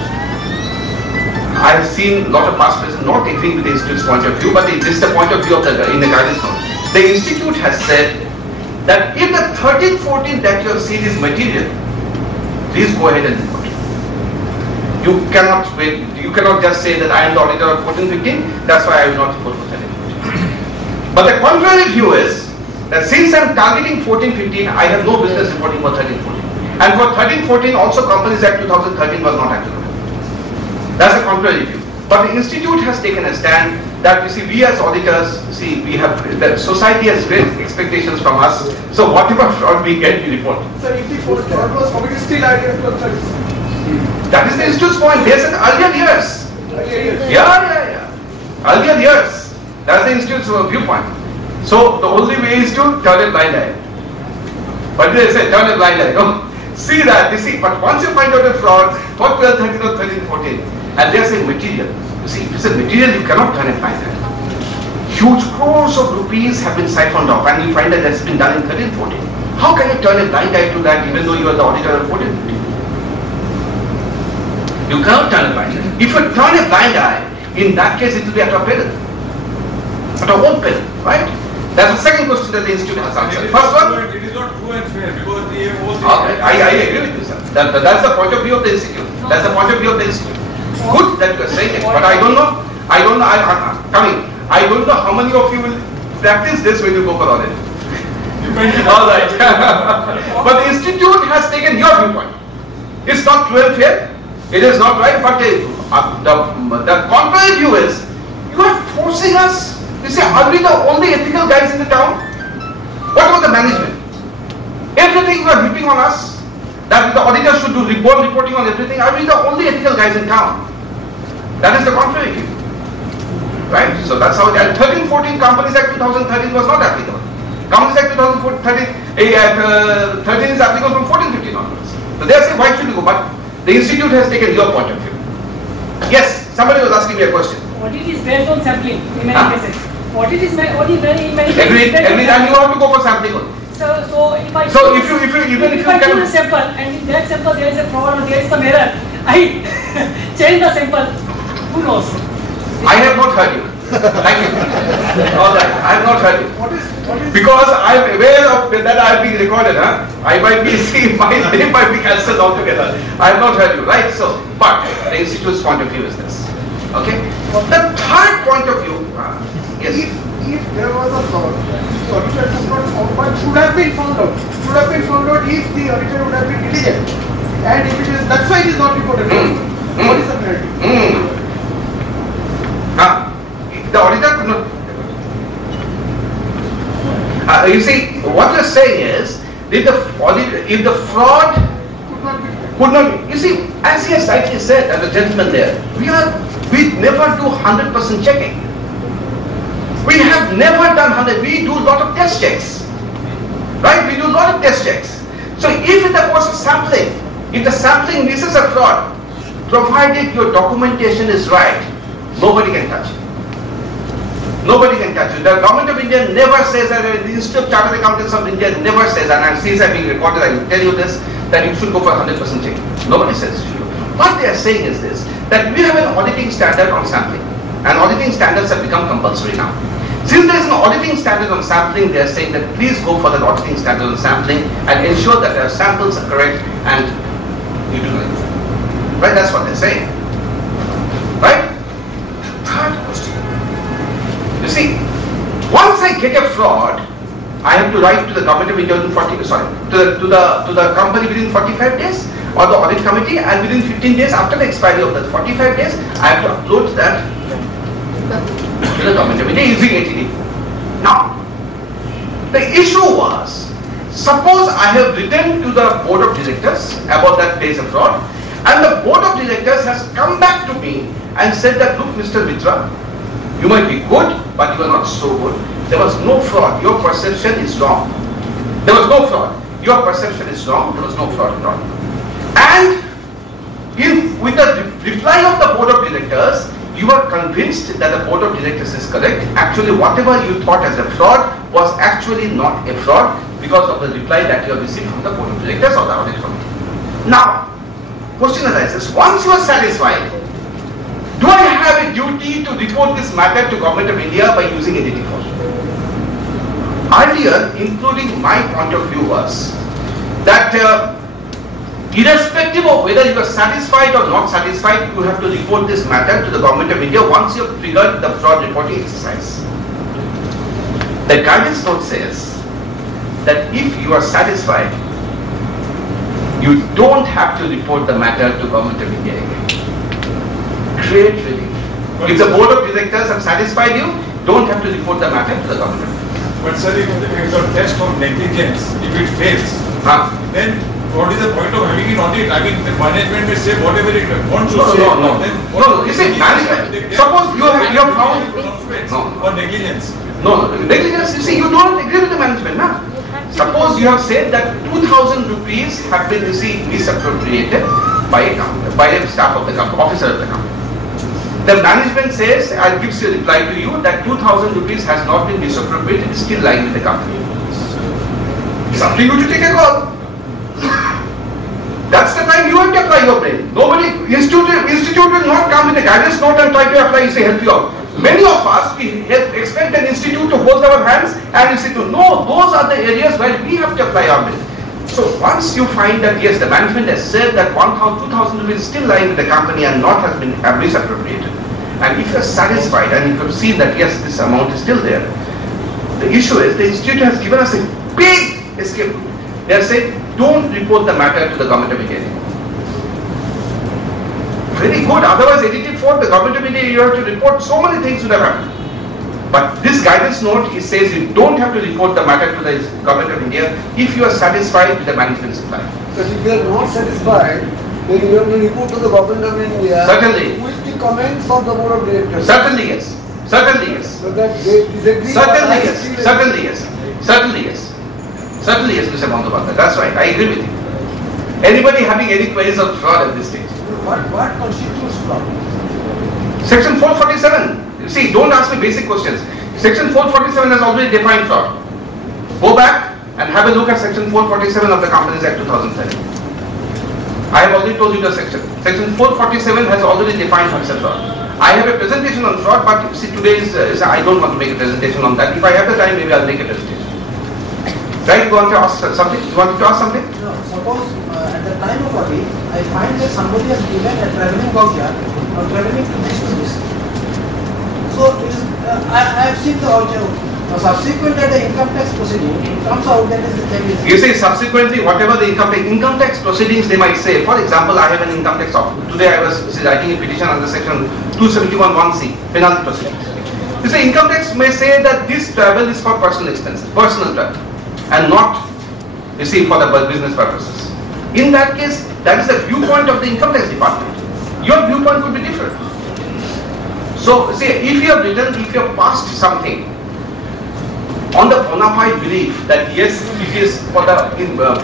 I have seen a lot of past presidents not agreeing with the institute's point of view, but this is the point of view of in the guidance note. The institute has said that if the 13-14 that you have seen is material, please go ahead and report it. You cannot wait, you cannot just say that I am the auditor of 14-15, that's why I will not report for 13-14. But the contrary view is that since I am targeting 14-15, I have no business reporting for 13-14. And for 13-14 also Companies Act 2013 was not applicable. That's a contrary view. But the institute has taken a stand that you see, we as auditors, see, we have, the society has great expectations from us. So whatever fraud we get, we report. Sir, if the fraud was committed, still I get 1230. That is the institute's point. They said earlier years. Yeah. Earlier years. That's the institute's viewpoint. So the only way is to turn a blind eye. But they say turn a blind eye. No. See that, you see, but once you find out a fraud, for 12, 13 or 13, 14, and they are saying material. You see, if it's a material, you cannot turn it like that. Huge crores of rupees have been siphoned off, and you find that that's been done in 13, 14. How can you turn a blind eye to that even though you are the auditor of 14, 15? You cannot turn a blind eye. If you turn a blind eye, in that case it will be at a peril. At a own peril, right? That's the second question that the institute has answered. First one? It is not true and fair because the Okay, I agree with you, sir. That's the point of view of the institute. That's the point of view of the institute. Good that you are saying it, but I don't know, I don't know how many of you will practice this when you go for audit. Alright. But the institute has taken your viewpoint. It's not true and fair, it is not right, but the contrary view is, you are forcing us. You say, are we the only ethical guys in the town? What about the management? Everything you are hitting on us, that the auditor should do reporting on everything. Are we the only ethical guys in town? That is the contrary view. Right? So that's how it is. 13-14 Companies Act 2013 was not applicable. Companies Act 2013 is applicable from 14-15 onwards. So they are saying, why should we go? But the institute has taken your point of view. Yes, somebody was asking me a question. Audit is based on sampling in many cases. Audit is in many cases. Every time you have to go for sampling. So if I choose a sample and in that sample there is a fraud or there is some error, I change the sample. Who knows? I have not heard you. Thank you. Alright, I have not heard you. What is Because I am aware of that I am being recorded, huh? I might be seeing my name might be cancelled altogether. I have not heard you, right? So, but the institute's point of view is this. Okay? The third point of view, yes. If there was a fraud, the auditor could not found, but should have been found out. Should have been found out if the auditor would have been diligent. And if it is, that's why it is not reported. What is the penalty? The auditor could not. You see, what you are saying is, if the fraud could not be, you see, as he has rightly said, as a gentleman there, we never do 100% checking. We have never done 100. We do a lot of test checks, right? We do a lot of test checks. So if in the course of sampling, if the sampling misses a fraud, provided your documentation is right, nobody can touch it. Nobody can touch it. The government of India never says, and the Institute of Chartered Accountants of India never says, and since I'm being recorded, I will tell you this, that you should go for 100% checking. Nobody says you should. What they are saying is this, that we have an auditing standard on sampling, and auditing standards have become compulsory now. Since there is an auditing standard on sampling, they are saying that please go for that auditing standard on sampling and ensure that their samples are correct and you do it. Right? That's what they're saying. Right? Third question. You see, once I get a fraud, I have to write to the government of India within to the company within 45 days or the audit committee, and within 15 days after the expiry of the 45 days, I have to upload that to the government of India using 1884. Now, the issue was, suppose I have written to the board of directors about that there is a fraud, and the board of directors has come back to me and said that, look, Mr. Mitra, you might be good, but you are not so good. There was no fraud. Your perception is wrong. There was no fraud. your perception is wrong, there was no fraud at all. And with the reply of the board of directors, you are convinced that the board of directors is correct. Actually, whatever you thought as a fraud was actually not a fraud because of the reply that you have received from the board of directors or the audit committee. Now, question arises, once you are satisfied, do I have a duty to report this matter to Government of India by using entity form? Earlier, including my point of view was that irrespective of whether you are satisfied or not satisfied, you have to report this matter to the Government of India once you have triggered the fraud reporting exercise. The guidance note says that if you are satisfied, you don't have to report the matter to Government of India again. Great relief. If the board of directors have satisfied you, don't have to report the matter to the Government. But sir, if the test of negligence, if it fails, then what is the point of having an audit? I mean, the management may say whatever it wants to say. No, you see, management, suppose you have found or negligence. No, negligence, you see, you don't agree with the management, na? Suppose you have said that 2,000 rupees have been misappropriated by a staff of the company, officer of the company. The management says, and gives a reply to you that 2,000 rupees has not been misappropriated, is still lying with the company. It's up to you to take a call. That's the time you have to apply your brain. Nobody, institute will not come with a guidance note and try to apply, say, help you out. Many of us, we expect an institute to hold our hands and you say, no, those are the areas where we have to apply our brain. So once you find that yes, the management has said that 2,000 rupees is still lying with the company and not has been misappropriated, and if you are satisfied and if you have seen that yes, this amount is still there, the issue is the institute has given us a big escape route. They have said, don't report the matter to the Government of India. Very good, otherwise edited for the Government of India, you have to report, so many things would have happened. But this guidance note, it says you don't have to report the matter to the Government of India if you are satisfied with the management's reply. But if you are not satisfied, then you have to report to the Government of India. Certainly. With the comments of the board of directors. Certainly yes. Certainly yes. So that they disagree. Certainly yes. Certainly yes. Certainly yes. Certainly yes, Mr. Bandhavata. That's right. I agree with you. Anybody having any queries of fraud at this stage? What constitutes fraud? Section 447. You see, don't ask me basic questions. Section 447 has already defined fraud. Go back and have a look at Section 447 of the Companies Act 2013. I have already told you the section. Section 447 has already defined what is a fraud. I have a presentation on fraud, but see, today I don't want to make a presentation on that. If I have the time, maybe I'll make a presentation. Right? You want to ask something? You want to ask something? No. Suppose at the time of audit, I find that somebody has given a traveling voucher or traveling to this. So I have seen the voucher. Subsequent to the income tax proceeding, it comes out that is the change. You say subsequently, whatever the income tax proceedings they might say. For example, I have an income tax officer. Today I was writing a petition under section 271(1)(c), penalty proceedings. You say income tax may say that this travel is for personal expenses, personal travel, and not, you see, for the business purposes. In that case, that is the viewpoint of the income tax department. Your viewpoint could be different. So, see, if you have written, if you have passed something on the bona fide belief that yes, it is for the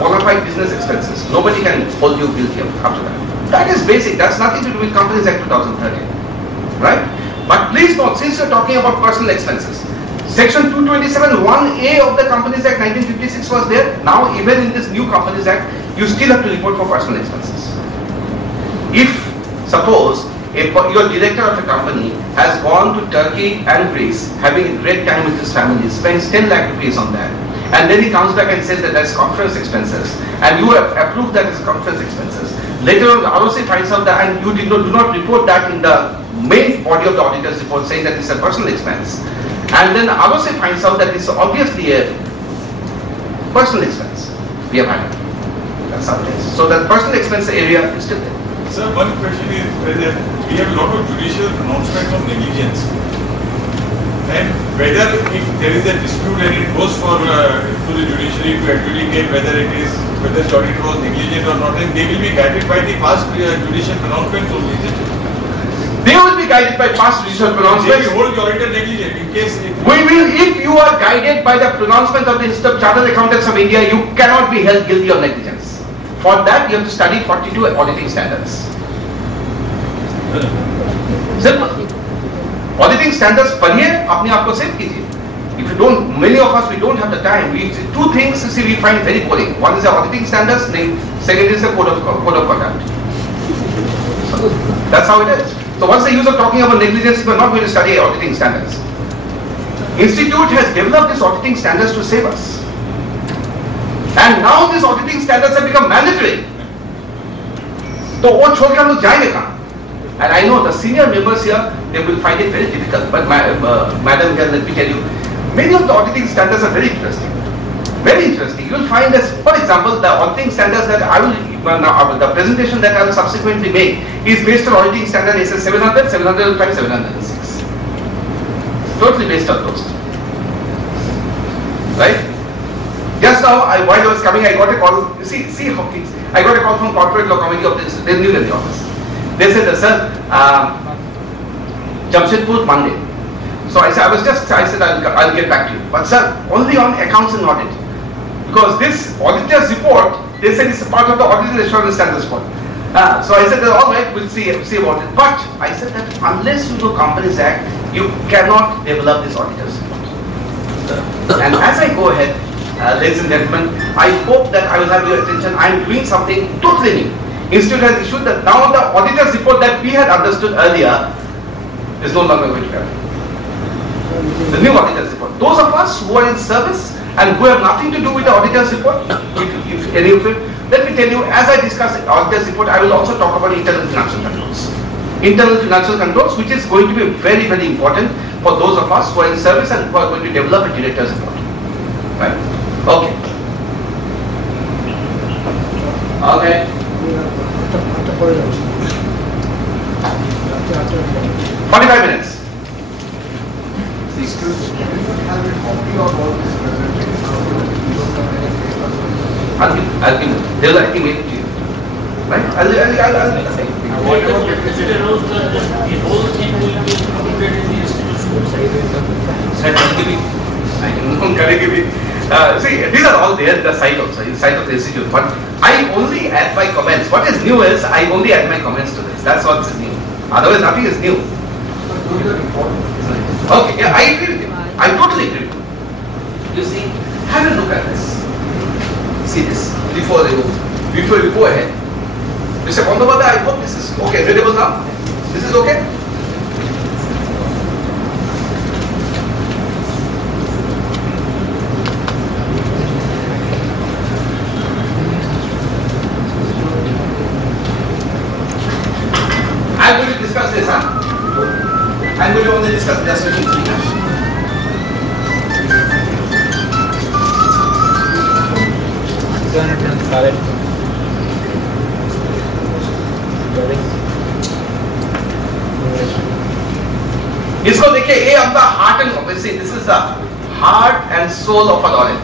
bona fide business expenses, nobody can hold you guilty after that. That is basic. That's nothing to do with Companies Act 2013, right? But please note, since you're talking about personal expenses, Section 227(1)(a) of the Companies Act 1956 was there. Now, even in this new Companies Act, you still have to report for personal expenses. If, suppose, your director of a company has gone to Turkey and Greece, having a great time with his family, spends 10 lakh rupees on that, and then he comes back and says that that's conference expenses, and you have approved that as conference expenses. Later on, the ROC finds out that, and you do not report that in the main body of the auditor's report, saying that it's a personal expense. And then the ROC finds out that it's obviously a personal expense. We have had it. That's how it is. So that personal expense area is still there. Sir, one question is whether we have a lot of judicial pronouncements on negligence, and whether if there is a dispute and it goes for to the judiciary to adjudicate whether the auditor was negligent or not, and they will be guided by the past judicial pronouncements only. They will be guided by past judicial pronouncements. They will hold the auditor negligent in case We will, if you are guided by the pronouncement of the Institute of Chartered Accountants of India, you cannot be held guilty of negligence. For that, you have to study 42 auditing standards. Simple. Auditing standards पढ़िए, अपने आप को save कीजिए. If you don't, many of us, we don't have the time. Two things, see, we find very boring. One is the auditing standards, second is the code of conduct. So, that's how it is. So what's the use of talking about negligence if we are not going to study auditing standards? Institute has developed these auditing standards to save us. And now these auditing standards have become mandatory. So what छोड़ के हम लोग जाएंगे कहाँ? And I know the senior members here, they will find it very difficult. But madam here, let me tell you, many of the auditing standards are very interesting. Very interesting. You will find this, for example, the auditing standards that I will, the presentation that I will subsequently make is based on auditing standard SS 700, 705, 706. Totally based on those. Right? Just now, while I was coming, I got a call. See how things. I got a call from Corporate Law Committee of this. They knew in the office. They said, sir, Jamshedpur Monday. So I said, I'll get back to you. But sir, only on accounts and audit. Because this auditor's report, they said it's a part of the auditing assurance standards report. So I said, all right, we'll see about it. But I said that unless you do Companies Act, you cannot develop this auditor's report. And as I go ahead, ladies and gentlemen, I hope that I will have your attention. I am doing something totally new. Institute has issued that now the auditor's report that we had understood earlier is no longer going to happen. The new auditor's report. Those of us who are in service and who have nothing to do with the auditor's report, if any of you, let me tell you, as I discuss the auditor's report, I will also talk about internal financial controls. Internal financial controls, which is going to be very, very important for those of us who are in service and who are going to develop a director's report. Right? Okay. Okay. 45 minutes. I'll give them. They'll let me make it to you. Right? I'll Whatever deficit arose, the whole thing will be included in the institute's website. See, these are all there in the site also, in the site of the institute. But I only add my comments. What is new is I only add my comments to this. That's what is new. Otherwise, nothing is new. Okay, yeah, I agree with you. I totally agree with you. You see, have a look at this. See this before you go ahead. Mr. Bandhavada, I hope this is okay. Readable now? This is okay? I'm going to discuss this, huh? I'm going to only discuss the solution 3 now. इसको देखिए, ये आपका heart and obviously this is the heart and soul of an audit.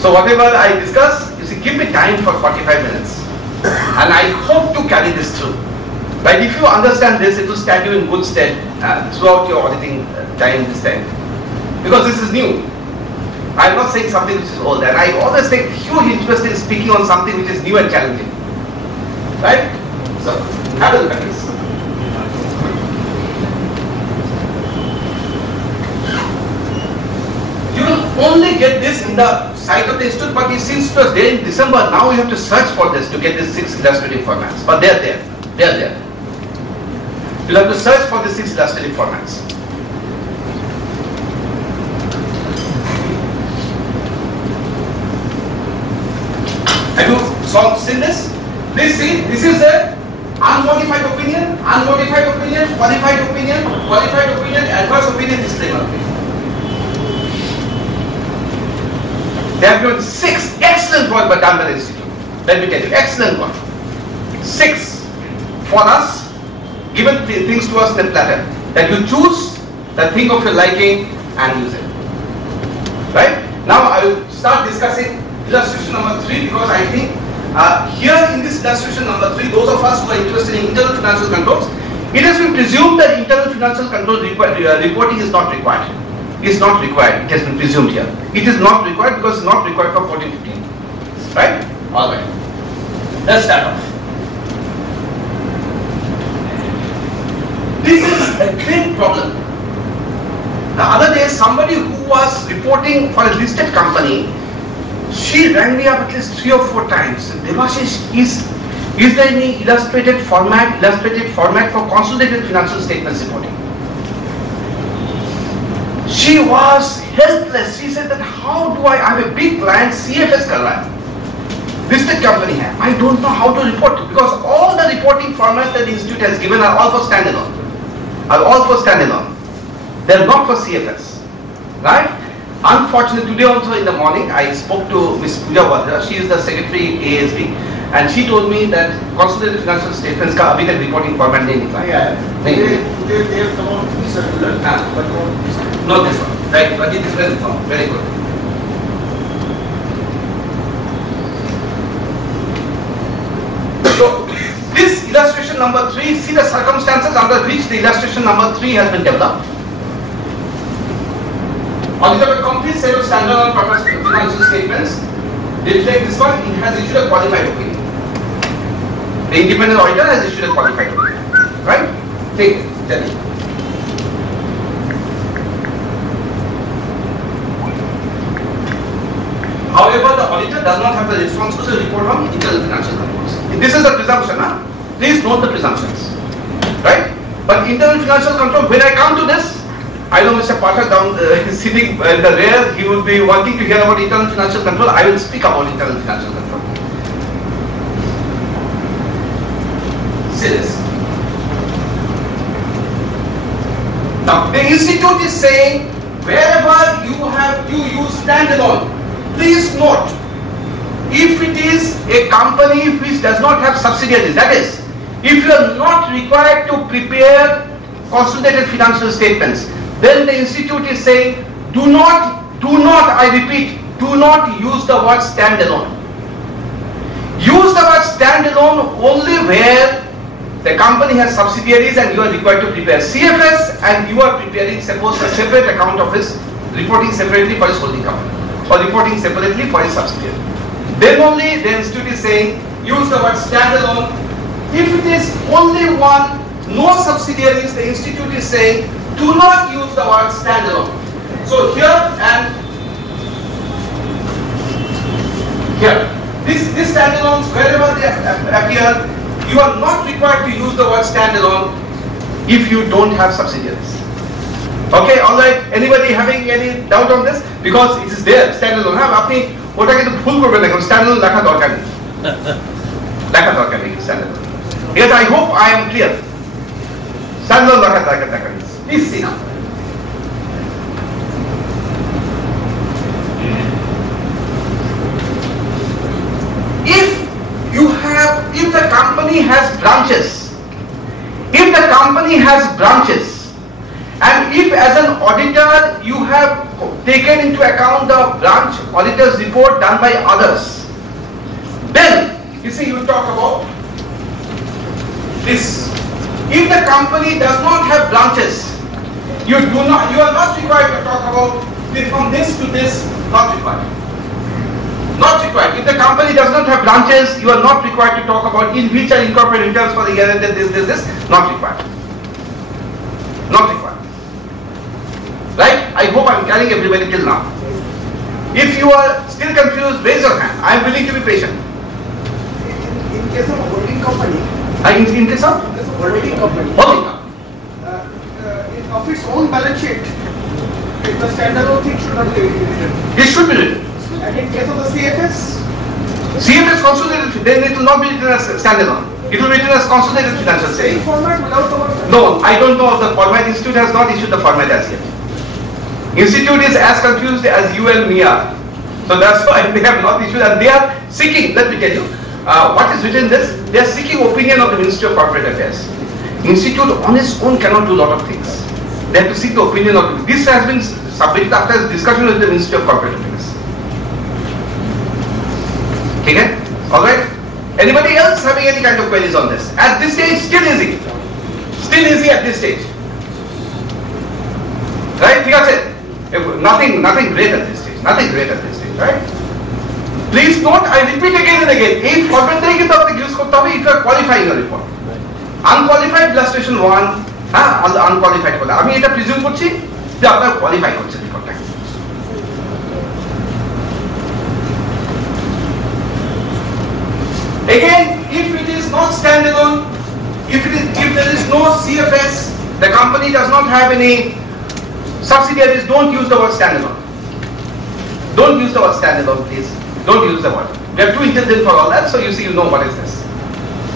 So whatever I discuss, you see, give me time for 45 minutes, and I hope to carry this through. But if you understand this, it will stand you in good stead throughout your auditing time this time, because this is new. I am not saying something which is old, and I always take huge interest in speaking on something which is new and challenging. Right? So, have a look at this. You will only get this in the site of the institute, but since it was there in December, now you have to search for this to get these 6 illustrative formats. But they are there. They are there. You will have to search for the 6 illustrative formats. Have you seen this? Please see, this is the unmodified opinion, qualified opinion, adverse opinion, disclaimer. They have given 6 excellent work by done by the institute. Let me tell you, excellent work. 6 for us, given things to us in the platter, that you choose the thing of your liking and use it. Right? Now I will start discussing illustration number 3, because I think here in this illustration number 3, those of us who are interested in internal financial controls, It has been presumed that internal financial control reporting is not required. Is not required. It has been presumed here. It is not required because it's not required for 14-15. Right? All right. Let's start off. This is a great problem. The other day, somebody who was reporting for a listed company, she rang me up at least 3 or 4 times. Debashis, is there any illustrated format for consolidated financial statements reporting? She was helpless. She said that how do I have a big client, CFS Karwa, listed company hai. I don't know how to report because all the reporting formats that the institute has given are all for standalone. They are not for CFS. Right? Unfortunately, today also in the morning, I spoke to Ms. Pooja Vadra. She is the secretary ASB, and she told me that consolidated financial statements का अभी तक reporting format नहीं निकला. Today they have come out with circular, but not this one. Right, but it is well informed. Very good. So this illustration number 3, see the circumstances under which the illustration number 3 has been developed. Auditor a complete set of standalone purpose financial statements. Like this one, it has issued a qualified opinion. The independent auditor has issued a qualified opinion. Right? Take it. Tell me. However, the auditor does not have the responsibility to report on internal financial controls. This is the presumption. Huh? Please note the presumptions. Right? But internal financial control, when I come to this, I know Mr. Pathak down sitting in the rear, he will be wanting to hear about internal financial control. I will speak about internal financial control. See this. Now, the institute is saying wherever you use standalone, please note, if it is a company which does not have subsidiaries, that is, if you are not required to prepare consolidated financial statements, then the institute is saying, do not, I repeat, do not use the word standalone. Use the word standalone only where the company has subsidiaries and you are required to prepare CFS and you are preparing, suppose, a separate account of his, reporting separately for his holding company or reporting separately for his subsidiary. Then only the institute is saying, use the word standalone. If it is only one, no subsidiaries, the institute is saying, do not use the word standalone. So here and here, this standalones, wherever they appear, you are not required to use the word standalone if you don't have subsidiaries. Okay, all right. Anybody having any doubt on this? Because it is there, standalone. আপনি ওটাকে তো ভুল করবেন না, কারণ standalone লেখা দরকার নেই। লেখা দরকার নেই standalone. Yes, I hope I am clear. Standalone লেখা দরকার নেই. Please see now. If the company has branches, and if as an auditor you have taken into account the branch auditor's report done by others, then you see you talk about this. If the company does not have branches, you are not required to talk about from this to this, not required. Not required. If the company does not have branches, you are not required to talk about in which are incorporated returns for the year and this, not required. Not required. Right? I hope I am carrying everybody till now. If you are still confused, raise your hand. I am willing to be patient. In case of a holding company, In case of? Holding company. Holding company. Of its own balance sheet, the standalone thing should not be written. It should be written. And in case of the CFS? CFS consolidated, then it will not be written as standalone. It will be written as consolidated financial Same statement. format without the word. No, I don't know of the format. Institute has not issued the format as yet. Institute is as confused as you and me are. So that's why they have not issued, and they are seeking, let me tell you, what is written in this? They are seeking opinion of the Ministry of Corporate Affairs. Institute on its own cannot do a lot of things. They have to seek the opinion of, this has been submitted after discussion with the Ministry of Corporate Affairs. Okay? Alright? Anybody else having any kind of queries on this? At this stage, still easy. Still easy at this stage. Right? Nothing great at this stage. Nothing great at this stage, right? Please note, I repeat again and again, if format use if you are qualifying your report. Unqualified illustration 1, unqualified. I mean, I presume that you are qualified report. Again, if it is not standalone, if there is no CFS, the company does not have any subsidiaries, don't use the word standalone. Don't use the word standalone, please. Don't use the word. We are too intelligent for all that, so you see, you know what is this.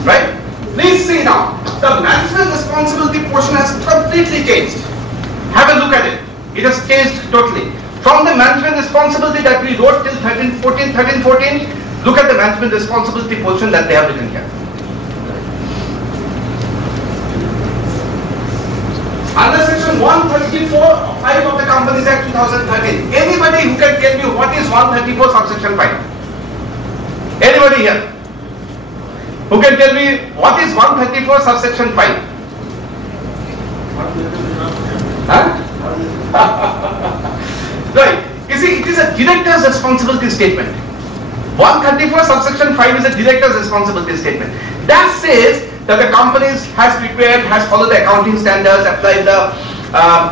Right? Please see now, the management responsibility portion has completely changed. Have a look at it. It has changed totally. From the management responsibility that we wrote till 13-14, look at the management responsibility portion that they have written here. Under section 134 of 5 of the Companies Act 2013, anybody who can tell me what is 134 subsection 5? Anybody here? Who can tell me what is 134 subsection 5? Right. You see, it is a director's responsibility statement. 134 subsection 5 is a director's responsibility statement. That says that the companies has prepared, has followed the accounting standards, applied the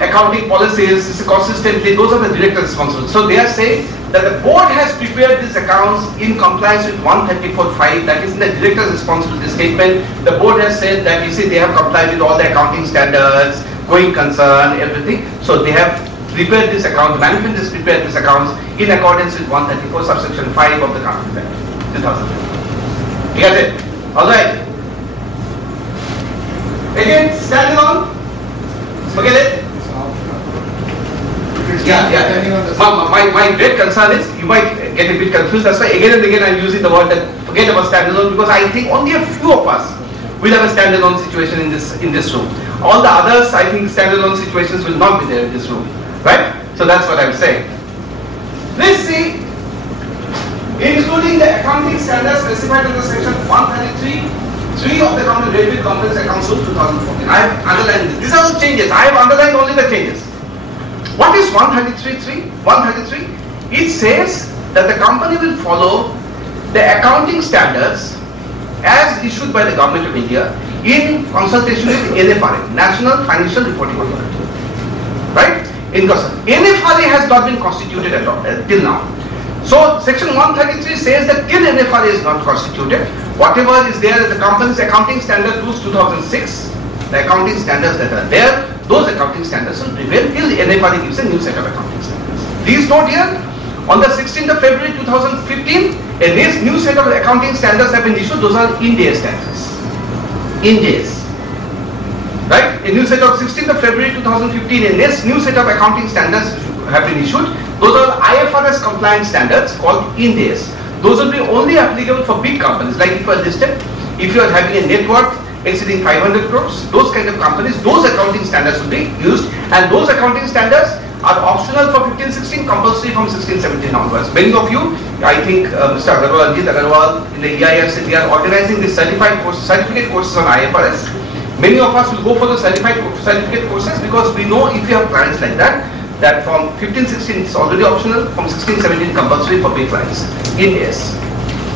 accounting policies consistently. Those are the director's responsibilities. So they are saying that the board has prepared these accounts in compliance with 134.5. That is in the director's responsibility statement. The board has said that, you see, they have complied with all the accounting standards, going concern, everything. So they have prepared this account, management has prepared this accounts in accordance with 134 subsection 5 of the Companies Act 2013. You get it? Alright. Again, standalone. Forget it. My great concern is you might get a bit confused. That's why again and again I'm using the word that forget about standalone, because I think only a few of us will have a standalone situation in this room. All the others, I think standalone situations will not be there in this room. Right? So that's what I'm saying. Let's see, including the accounting standards specified in the section 133(3) of the Companies Accounts Rule 2014. I have underlined this. These are the changes. I have underlined only the changes. What is 133(3)? 133, it says that the company will follow the accounting standards as issued by the Government of India in consultation with NFRA, National Financial Reporting Authority. Right? NFRA has not been constituted at all till now. So section 133 says that till NFRA is not constituted, whatever is there in the Companies Accounting Standard Rules 2006, the accounting standards that are there, those accounting standards will prevail till NFRA gives a new set of accounting standards. Please note here, on the 16th of February 2015, a new set of accounting standards have been issued. Those are Ind AS standards. Ind AS. Right? A new set of 16th of February 2015, a new set of accounting standards have been issued. Those are IFRS compliant standards called Ind AS. Those will be only applicable for big companies, like if you are listed, if you are having a net worth exceeding 500 crores, those kind of companies, those accounting standards will be used, and those accounting standards are optional for 15-16, compulsory from 16-17 onwards. Many of you, I think Mr. Agarwal, Ajit Agarwal in the EIRC, we are organizing this certificate courses on IFRS. Many of us will go for the certificate courses because we know if you have clients like that, that from 15-16 it's already optional, from 16-17 compulsory for big clients. Ind AS.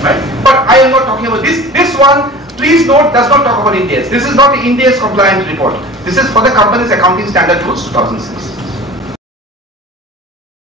Right? But I am not talking about this. This one, please note, does not talk about Ind AS. This is not the Ind AS compliant report. This is for the Companies Accounting Standard Rules 2006.